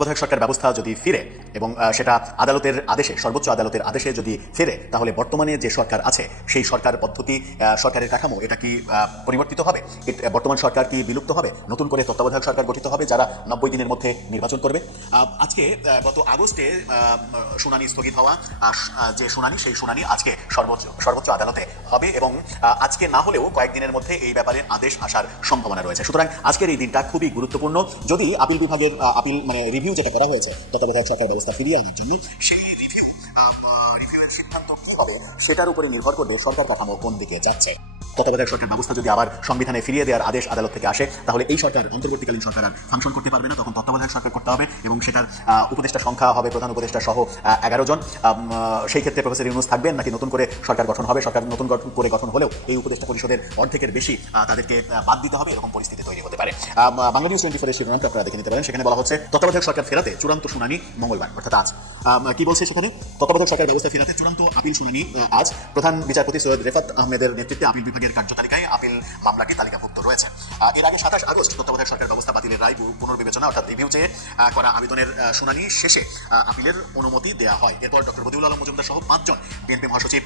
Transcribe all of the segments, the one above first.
তত্ত্বাবধায়ক সরকার ব্যবস্থা যদি ফিরে এবং সেটা আদালতের আদেশে, সর্বোচ্চ আদালতের আদেশে যদি ফিরে, তাহলে বর্তমানে যে সরকার আছে সেই সরকার পদ্ধতি, সরকারের কাঠামো, এটা কি পরিবর্তিত হবে? বর্তমান সরকার কি বিলুপ্ত হবে? নতুন করে তত্ত্বাবধায়ক সরকার গঠিত হবে যারা 90 দিনের মধ্যে নির্বাচন করবে? আজকে গত আগস্টে শুনানি স্থগিত হওয়া যে শুনানি, সেই শুনানি আজকে সর্বোচ্চ আদালতে হবে এবং আজকে না হলেও কয়েকদিনের মধ্যে এই ব্যাপারে আদেশ আসার সম্ভাবনা রয়েছে। সুতরাং আজকের এই দিনটা খুবই গুরুত্বপূর্ণ। যদি আপিল বিভাগের আপিল রিভিউ যেটা করা হয়েছে তত্ত্বাবধায়ক সরকার ব্যবস্থা ফিরিয়ে আনার জন্য, সেই রিভিউয়ের সিদ্ধান্ত কি হবে সেটার উপরে নির্ভর করবে সরকার কাঠামো কোন দিকে যাচ্ছে। তত্ত্বাবধায়ক সরকার ব্যবস্থা যদি আবার সংবিধানে ফিরিয়ে দেওয়ার আদেশ আদালত থেকে আসে, তাহলে এই সরকার, অন্তর্বর্তীকালীন সরকার আর ফাংশন করতে পারবে না। তখন তত্ত্বাবধায়ক সরকার করতে হবে এবং সেটার উপদেষ্টা সংখ্যা হবে প্রধান উপদেষ্টা সহ 11 জন। সেই ক্ষেত্রে প্রফেসর ইউনূস থাকবেন নাকি নতুন করে সরকার গঠন হবে? সরকার নতুন করে গঠন হলেও এই উপদেষ্টা পরিষদের অর্ধেকের বেশি তাদেরকে বাদ দিতে হবে, এরকম পরিস্থিতি তৈরি হতে পারে। বাংলানিউজ 24 এর শিরোনামটা আপনারা দেখে নিতে পারেন। সেখানে বলা হচ্ছে তত্ত্বাবধায়ক সরকার ফেরাতে চূড়ান্ত শুনানি মঙ্গলবার, অর্থাৎ আজ। কি বলছে সেখানে? তত্ত্বাবধায়ক সরকার ব্যবস্থা ফেরাতে চূড়ান্ত আপিল শুনানি আজ। প্রধান বিচারপতি সৈয়দ রেফাত আহমেদের নেতৃত্বে আপিল বিভাগের কার্যতালিকায় আপিল মামলাটি তালিকাভুক্ত রয়েছে। এর আগে 27 আগস্ট তত্ত্বাবধায়ক সরকার ব্যবস্থা বাতিলের রায় পুনর্বিবেচনা, অর্থাৎ রিভিউ চেয়ে করা আবেদনের শুনানি শেষে আপিলের অনুমতি দেওয়া হয়। এরপর ডক্টর বদিউল আলম মজুমদার সহ 5 জন বিএনপি মহাসচিব,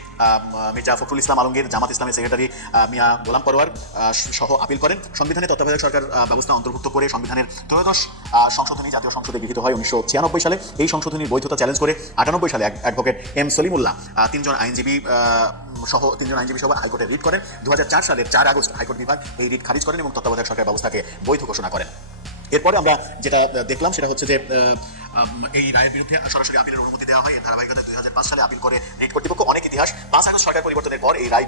মির্জা ফখরুল ইসলাম আলমগীর, জামাত ইসলামের সেক্রেটারি মিয়া গোলাম পরোয়ার সহ আপিল করেন। সংবিধানে তত্ত্বাবধায়ক সরকার ব্যবস্থা অন্তর্ভুক্ত করে সংবিধানের ত্রয়োদশ সংশোধনী জাতীয় সংসদে গৃহীত হয় 1996 সালে। এই সংশোধনীর বৈধতা চ্যালেঞ্জ করে 98 সালে অ্যাডভোকেট এম সলিমুল্লাহ তিনজন আইনজীবী সহ হাইকোর্টে রিট করেন। 2004 সালের 4 আগস্ট হাইকোর্ট বিভাগ এই রিট খারিজ করেন এবং তত্ত্বাবধায়ক সরকার ব্যবস্থাকে বৈধ ঘোষণা করেন। এরপরে আমরা যেটা দেখলাম সেটা হচ্ছে যে এই রায়ের বিরুদ্ধে সরাসরি আপিলের অনুমতি দেওয়া হয়। এর ধারাবাহিকতায় 2005 সালে আপিল করে রিট কর্তৃপক্ষ। অনেক ইতিহাস। 5 আগস্ট সরকার পরিবর্তনের পর এই রায়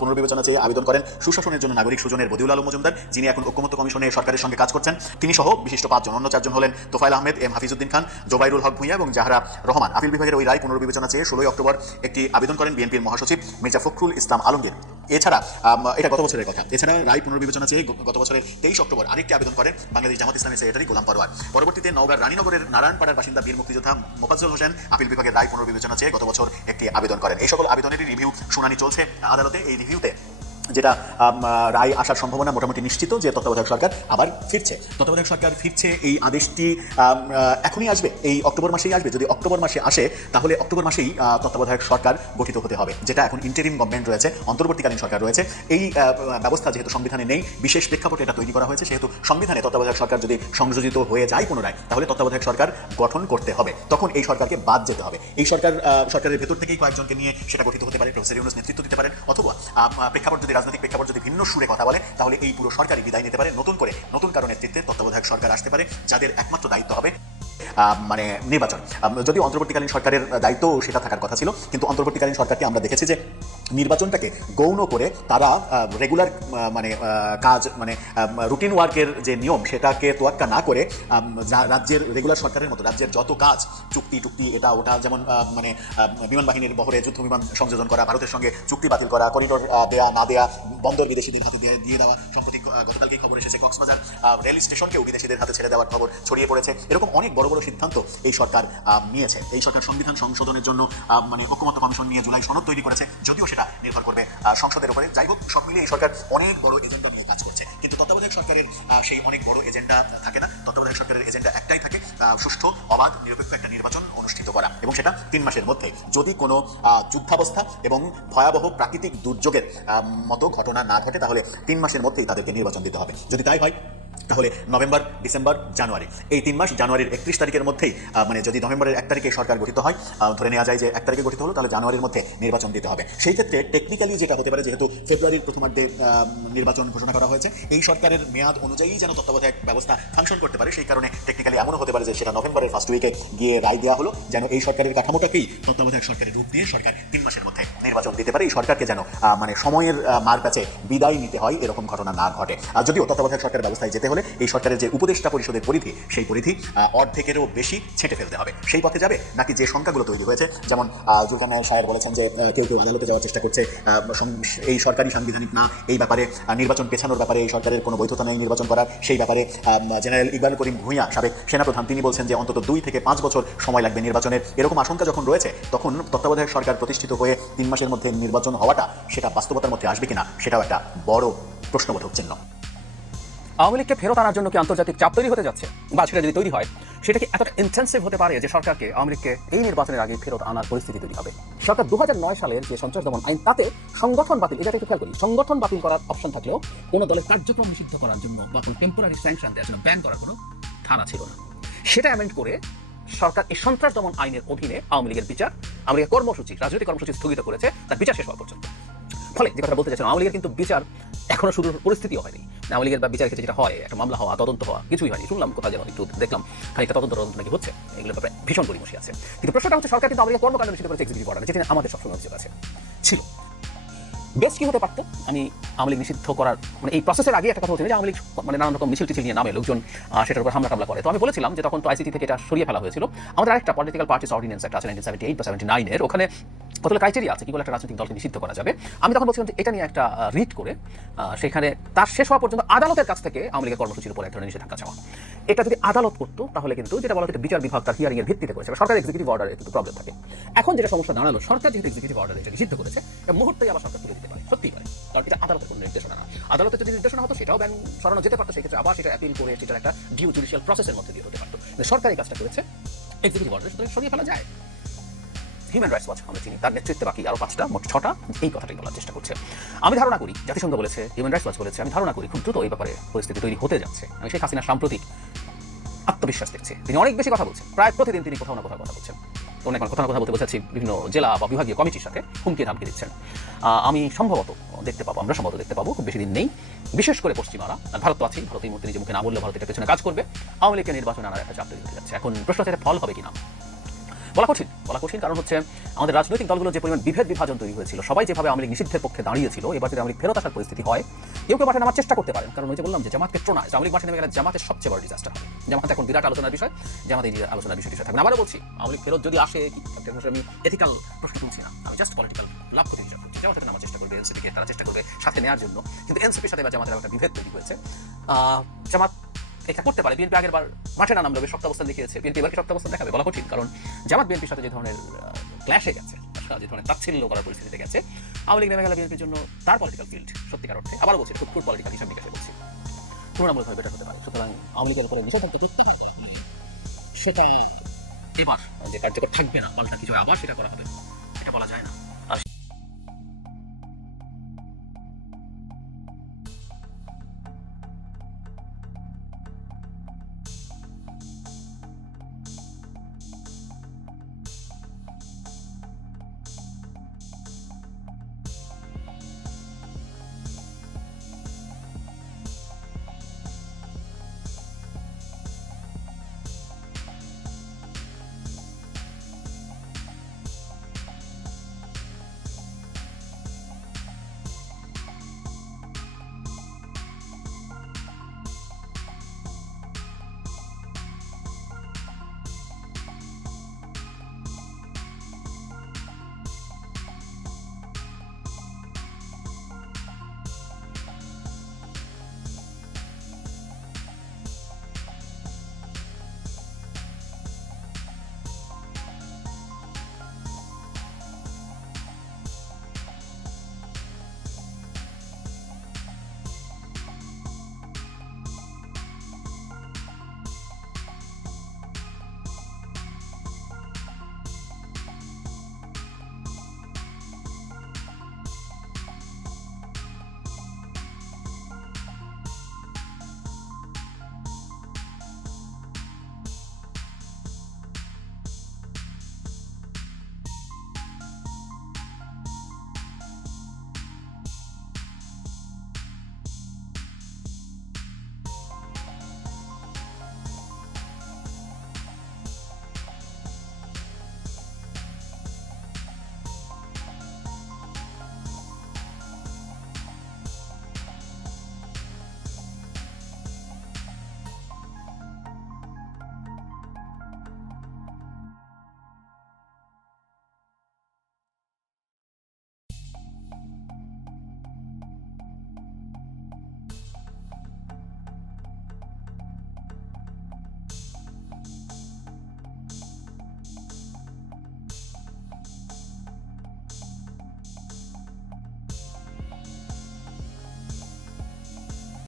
পুনর্বিবেচনা চেয়ে আবেদন করেন সুশাসনের জন্য নাগরিক সুজনের বদিউল আলম মজুমদার, যিনি এখন ঐকমত্য কমিশনে সরকারের সঙ্গে কাজ করছেন। তিনি সহ বিশিষ্ট 5 জন, অন্য 4 জন হলেন তোফায়েল আহমেদ, এম হাফিজউদ্দিন খান, জোবাইরুল হক ভূঁইয়া এবং জাহরা রহমান। আপিল বিভাগের ওই রায় পুনর্বিবেচনা চেয়ে 16 অক্টোবর একটি আবেদন করেন বিএনপির মহাসচিব মির্জা ফখরুল ইসলাম আলমগীর। এছাড়া এটা গত বছরের কথা। এছাড়া রায় পুনর্বিবেচনা চেয়ে গত বছরের 23 অক্টোবর আরেকটি আবেদন করেন বাংলাদেশ জামাত ইসলামের সেক্রেটারি গোলাম পরোয়ার। পরবর্তীতে নওগাঁর রানীনগরের নারায়ণপাড়ার বাসিন্দা বীর মুক্তিযোদ্ধা মোফাজ্জল হোসেন আপিল বিভাগের রায় পুনর্বিবেচনা চেয়ে গত বছর একটি আবেদন করেন। এই সকল আবেদনেরই রিভিউ শুনানি চলছে আদালতে। এই রিভিউতে যেটা রায় আসার সম্ভাবনা মোটামুটি নিশ্চিত যে তত্ত্বাবধায়ক সরকার আবার ফিরছে। তত্ত্বাবধায়ক সরকার ফিরছে, এই আদেশটি এখনই আসবে, এই অক্টোবর মাসেই আসবে। যদি অক্টোবর মাসে আসে তাহলে অক্টোবর মাসেই তত্ত্বাবধায়ক সরকার গঠিত হতে হবে, যেটা এখন ইন্টারিম গভর্নমেন্ট রয়েছে, অন্তর্বর্তীকালীন সরকার রয়েছে। এই ব্যবস্থা যেহেতু সংবিধানে নেই, বিশেষ প্রেক্ষাপটে এটা তৈরি করা হয়েছে, সেহেতু সংবিধানে তত্ত্বাবধায়ক সরকার যদি সংযোজিত হয়ে যায় পুনরায়, তাহলে তত্ত্বাবধায়ক সরকার গঠন করতে হবে। তখন এই সরকারকে বাদ যেতে হবে। এই সরকারের ভেতর থেকেই কয়েকজনকে নিয়ে সেটা গঠিত হতে পারে, প্রফেসর ইউনূস নেতৃত্ব দিতে পারেন, অথবা রাজনৈতিক প্রেক্ষাপট যদি ভিন্ন সুরে কথা বলে, তাহলে এই পুরো সরকারই বিদায় নিতে পারে। নতুন কারো নেতৃত্বে তত্ত্বাবধায়ক সরকার আসতে পারে, যাদের একমাত্র দায়িত্ব হবে নির্বাচন। যদিও অন্তর্বর্তীকালীন সরকারের দায়িত্ব সেটা থাকার কথা ছিল, কিন্তু অন্তর্বর্তীকালীন সরকারকে আমরা দেখেছি যে নির্বাচনটাকে গৌণ করে তারা রেগুলার কাজ, রুটিন ওয়ার্কের যে নিয়ম সেটাকে তোয়াক্কা না করে রাজ্যের রেগুলার সরকারের মতো রাজ্যের যত কাজ, চুক্তি এটা ওটা, যেমন বিমান বাহিনীর বহরে যুদ্ধ বিমান সংযোজন করা, ভারতের সঙ্গে চুক্তি বাতিল করা, করিডোর দেয়া না দেয়া, বন্দর বিদেশিদের হাতে দিয়ে দেওয়া, সম্প্রতি গতকালকেই খবর এসেছে কক্সবাজার রেল স্টেশনকেও বিদেশিদের হাতে ছেড়ে দেওয়ার খবর ছড়িয়ে পড়েছে। এরকম অনেক বড় বড় সিদ্ধান্ত এই সরকার নিয়েছে। এই সরকার সংবিধান সংশোধনের জন্য ঐকমত্য কমিশন নিয়ে জুলাই সনদ তৈরি করেছে, যদিও সেটা নির্ভর করবে সংসদের উপরে। যাই হোক, সব মিলিয়ে এই সরকার অনেক বড় এজেন্ডা নিয়ে কাজ করছে, কিন্তু তত্ত্বাবধায়ক সরকারের সেই অনেক বড় এজেন্ডা থাকে না। তত্ত্বাবধায়ক সরকারের এজেন্ডা একটাই থাকে, সুষ্ঠু, অবাধ, নিরপেক্ষ একটা নির্বাচন অনুষ্ঠিত করা, এবং সেটা 3 মাসের মধ্যে। যদি কোনো যুদ্ধাবস্থা এবং ভয়াবহ প্রাকৃতিক দুর্যোগের মতো ঘটনা না ঘটে, তাহলে 3 মাসের মধ্যেই তাদেরকে নির্বাচন দিতে হবে। যদি তাই হয় তাহলে নভেম্বর, ডিসেম্বর, জানুয়ারি, এই 3 মাস, জানুয়ারির 31 তারিখের মধ্যেই, যদি নভেম্বরের 1 তারিখে সরকার গঠিত হয়, ধরে নেওয়া যায় যে 1 তারিখে গঠিত হলো, তাহলে জানুয়ারির মধ্যে নির্বাচন দিতে হবে। সেই ক্ষেত্রে টেকনিক্যালি যেটা হতে পারে, যেহেতু ফেব্রুয়ারির প্রথমার্ধে নির্বাচন ঘোষণা করা হয়েছে, এই সরকারের মেয়াদ অনুযায়ী যেন তত্ত্বাবধায়ক ব্যবস্থা ফাংশন করতে পারে, সেই কারণে টেকনিক্যালি এমনও হতে পারে যে সেটা নভেম্বরের ফার্স্ট উইকে গিয়ে রায় দেওয়া হলো, যেন এই সরকারের কাঠামোটাকেই তত্ত্বাবধায়ক সরকারের রূপ দিয়ে সরকার 3 মাসের মধ্যে নির্বাচন দিতে পারে। এই সরকারকে যেন সময়ের মার কাছে বিদায় নিতে হয়, এরকম ঘটনা না ঘটে। যদিও তত্ত্বাবধায়ক সরকার ব্যবস্থায় যেতে হলে এই সরকারের যে উপদেষ্টা পরিষদের পরিধি, সেই পরিধি অর্ধেকেরও বেশি ছেঁটে ফেলতে হবে। সেই পথে যাবে নাকি যে সংখ্যাগুলো তৈরি হয়েছে, যেমন জুলকার নায়ার সাহেব বলেছেন যে কেউ আদালতে যাওয়ার চেষ্টা করছে, এই সরকারি সাংবিধানিক না, এই ব্যাপারে নির্বাচন পেছানোর ব্যাপারে এই সরকারের কোনো বৈধতা নেই নির্বাচন করার। সেই ব্যাপারে জেনারেল ইকবাল করিম ভূঁইয়া, সাবেক সেনাপ্রধান, তিনি বলছেন যে অন্তত 2 থেকে 5 বছর সময় লাগবে নির্বাচনের। এরকম আশঙ্কা যখন রয়েছে, তখন তত্ত্বাবধায়ক সরকার প্রতিষ্ঠিত হয়ে 3 মাসের মধ্যে নির্বাচন হওয়াটা, সেটা বাস্তবতার মধ্যে আসবে কিনা, সেটাও একটা বড় প্রশ্নবোধক চিহ্ন। আওয়ামী লীগকে ফেরত আনার জন্য কি আন্তর্জাতিক চাপ তৈরি হতে যাচ্ছে, বা সেটা যদি তৈরি হয় সেটা কি এতটা ইন্টেন্সিভ হতে পারে যে সরকারকে আওয়ামী লীগকে এই নির্বাচনের আগে ফেরত আনার পরিস্থিতি তৈরি হবে? সরকার 2009 সালের যে সন্ত্রাস দমন আইন, তাতে সংগঠন বাতিল, এটা একটু খেয়াল করি, সংগঠন বাতিল করার অপশন থাকলেও কোনো দলের কার্যক্রম নিষিদ্ধ করার জন্য বা কোনো টেম্পোরারি স্যাংশন দেওয়ার জন্য ব্যান করার কোনো ধারা ছিল না। সেটা অ্যামেন্ড করে সরকার এই সন্ত্রাস দমন আইনের অধীনে আওয়ামী লীগের বিচার, আওয়ামী লীগের কর্মসূচি, রাজনৈতিক কর্মসূচি স্থগিত করেছে তার বিচার শেষ হওয়া পর্যন্ত। ফলে যে কথা বলতে চাইছিলাম, আওয়ামী লীগের কিন্তু বিচার এখনো শুরুর পরিস্থিতিও হয়নি। আওয়ামী লীগের বা বিচার ক্ষেত্রে যেটা হয়, একটা মামলা হওয়া, তদন্ত হওয়া, কিছুই হয়নি। শুনলাম কোথাও যেন একটু দেখলাম খানিকটা তদন্ত নাকি হচ্ছে, এগুলো ব্যাপারে ভীষণ পরিমর্শী আছে। কিন্তু প্রশ্নটা হচ্ছে, সরকার কিন্তু আওয়ামী লীগের কর্মকাণ্ড নিষিদ্ধ করেছে এক্সিকিউটিভ অর্ডার, যেটা আমাদের সবসময় অভিযোগ আছে ছিল। বেশ কি হতে পারতো আমি আওয়ামী লীগ নিষিদ্ধ করার, মানে এই প্রসেসের আগে একটা কথা বলছি যে আওয়ামী লীগ মানে নানান রকম মিছিল টিছিল নিয়ে নামে, লোকজন সেটার উপর হামলা টামলা করে। তো আমি বলেছিলাম যে তখন তো আইসিটি থেকে এটা সরিয়ে ফেলা হয়েছিল। আমাদের আরেকটা পলিটিক্যাল পার্টিস অর্ডিন্যান্স একটা আছে 1978 বা 79 এর, ওখানে কতগুলো ক্রাইটেরিয়া আছে কিভাবে একটা রাজনৈতিক দলকে নিষিদ্ধ করা যাবে। আমি তখন বলছিলাম যে এটা নিয়ে একটা রিট করে সেখানে তার শেষ হওয়া পর্যন্ত আদালতের কাছ থেকে আওয়ামী লীগের কর্মসূচির উপর এক ধরনের নিষেধাজ্ঞা চাওয়া। এটা যদি আদালত করতো তাহলে কিন্তু যেটা বলা হচ্ছে বিচার বিভাগ তার হিয়ারিং এর ভিত্তিতে করেছে, সরকারের এক্সিকিউটিভ অর্ডারে কিন্তু প্রবলেম থাকে। এখন যেটা সমস্যা দাঁড়ালো, সরকার যেহেতু এক্সিকিউটিভ অর্ডারে এটা নিষিদ্ধ করেছে, মুহূর্তেই আবার সরকার তুলে দিতে পারে, সত্যিই পারে, কারণ এটা আদালতের কোনো নির্দেশনা না। আদালতের যদি নির্দেশনা হতো সেটাও ব্যান সরানো যেতে পারতো, সেক্ষেত্রে আবার সেটা অ্যাপিল করে সেটার একটা ডিউ জুডিশিয়াল প্রসেসের মধ্যে দিয়ে হতে পারতো। সরকার এই কাজটা করেছে, এক্সিকিউটিভ অর্ডারে সুতরাং সরিয়ে ফেলা যায়। হিউম্যান রাইটস ওয়াচ আমরা চিনি, তার নেতৃত্বে বাকি আরো 5টা মোট 6টা এই কথাটাই বলার চেষ্টা করছে। আমি ধারণা করি, জাতিসংঘ বলেছে, হিউম্যান রাইটস ওয়াচ বলেছে, আমি ধারণা করি খুব দ্রুত এই ব্যাপারে পরিস্থিতি তৈরি হতে যাচ্ছে। আমি শেখ হাসিনার সাম্প্রতিক আত্মবিশ্বাস দেখছি, তিনি অনেক বেশি কথা বলছেন, প্রায় প্রতিদিন তিনি কোথাও না কোথাও কথা বলছেন। তো অনেক কথা না কথা বলতে বোঝাচ্ছি, বিভিন্ন জেলা বা বিভাগীয় কমিটির সাথে হুমকি ধামকি দিচ্ছেন। আমি সম্ভবত দেখতে পাবো, আমরা সম্ভবত দেখতে পাবো, খুব বেশি দিন নেই, বিশেষ করে পশ্চিমারা, ভারত তো আছেই, ভারত এই মুহূর্তে নিজে মুখে না বললে ভারত এটা পেছনে কাজ করবে, আওয়ামী লীগকে নির্বাচনে আনার একটা চাপ তৈরি হতে যাচ্ছে। এখন প্রশ্ন হচ্ছে ফল হবে কিনা, বলা কঠিন, কারণ হচ্ছে আমাদের রাজনৈতিক দলগুলো যে পরিমাণ বিভেদ বিভাজন তৈরি হয়েছিল, সবাই যেভাবে আওয়ামী লীগ নিষিদ্ধের পক্ষে দাঁড়িয়েছিল, এবার যদি আওয়ামী লীগ ফেরত আসার পরিস্থিতি হয়, কেউ মাঠে নামার চেষ্টা করতে পারেন। কারণ ওই যে বললাম যে জামাতকে ট্রোনায়, আওয়ামী লীগ মাঠে নেমে গেলে জামাতের সবচেয়ে বড় ডিজাস্টার হবে। জামাত এখন বিরাট আলোচনার বিষয়, জামাত এই আলোচনার বিষয়টি থাকবে। আবারও বলছি, আওয়ামী লীগ ফেরত যদি আসে, আমি এথিক্যাল প্রশ্ন তুলছি না, আমি জাস্ট পলিটিক্যাল লাভ করতে হিসাব করছি। জামাত নামার চেষ্টা করবে, এনসিপিকে তারা চেষ্টা করবে সাথে নেওয়ার জন্য, কিন্তু এনসিপির সাথে এবার জামাতের একটা বিভেদ তৈরি হয়েছে। জামাত এটা করতে পারে। বিএনপি আগের বার মাঠে না নামলে শক্ত অবস্থান দেখিয়েছে, বিএনপি এবার কি শক্ত অবস্থান দেখাবে বলা কঠিন, কারণ জামাত বিএনপির সাথে যে ধরনের ক্ল্যাশে গেছে, যে ধরনের তাচ্ছিল্য করার পরিস্থিতিতে গেছে, আওয়ামী লীগ নেমে গেলে বিএনপির জন্য তার পলিটিক্যাল ফিল্ড সত্যিকার অর্থে, আবার বলছি খুব ফুড পলিটিক্যাল হিসাব নিকাশে বলছি, তুলনামূলকভাবে বেটার হতে পারে। সুতরাং আওয়ামী লীগের উপরে নিষেধাজ্ঞা সেটা এবার যে কার্যকর থাকবে না, পাল্টা কিছু আবার সেটা করা হবে, এটা বলা যায় না।